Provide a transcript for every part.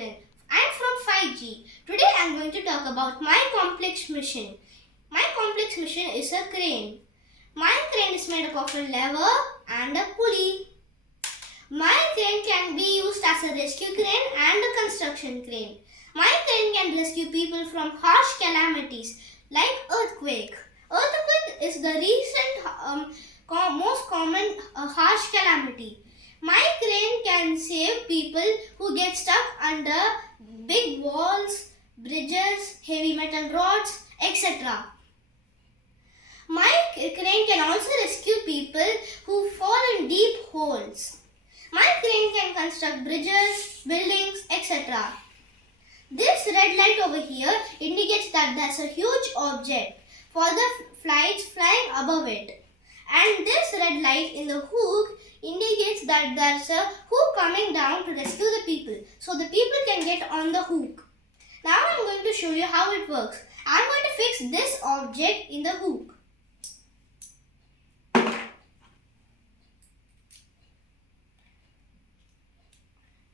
Saikiran. I'm from 5G. Today I'm going to talk about my complex mission. My complex mission is a crane. My crane is made up of a lever and a pulley. My crane can be used as a rescue crane and a construction crane. My crane can rescue people from harsh calamities like earthquake. Earthquake is the recent most common harsh calamity. My crane can save people who get stuck under big walls, bridges, heavy metal rods, etc. My crane can also rescue people who fall in deep holes. My crane can construct bridges, buildings, etc. This red light over here indicates that there's a huge object for the flights flying above it. And this red light in the hook indicates that there's a hook coming down to rescue the people. So the people can get on the hook. Now I'm going to show you how it works. I'm going to fix this object in the hook.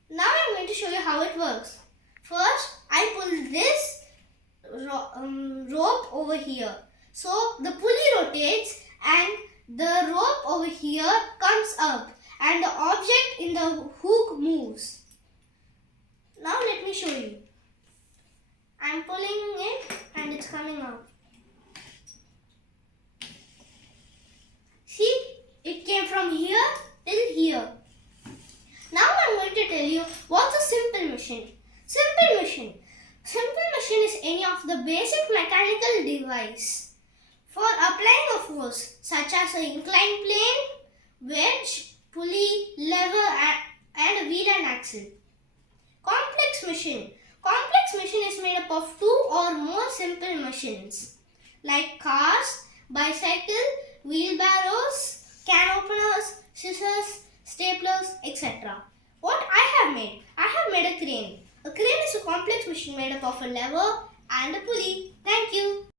Now I'm going to show you how it works. First, I pull this rope over here. So the pulley rotates and the rope over here comes up and the object in the hook moves. Now let me show you. I'm pulling it and it's coming out. See, it came from here till here. Now I'm going to tell you what's a simple machine. Simple machine is any of the basic mechanical device for applying a force such as an inclined plane, wedge, pulley, lever and a wheel and axle. Complex machine is made up of two or more simple machines like cars, bicycle, wheelbarrows, can openers, scissors, staplers, etc. What I have made? I have made a crane. A crane is a complex machine made up of a lever and a pulley. Thank you.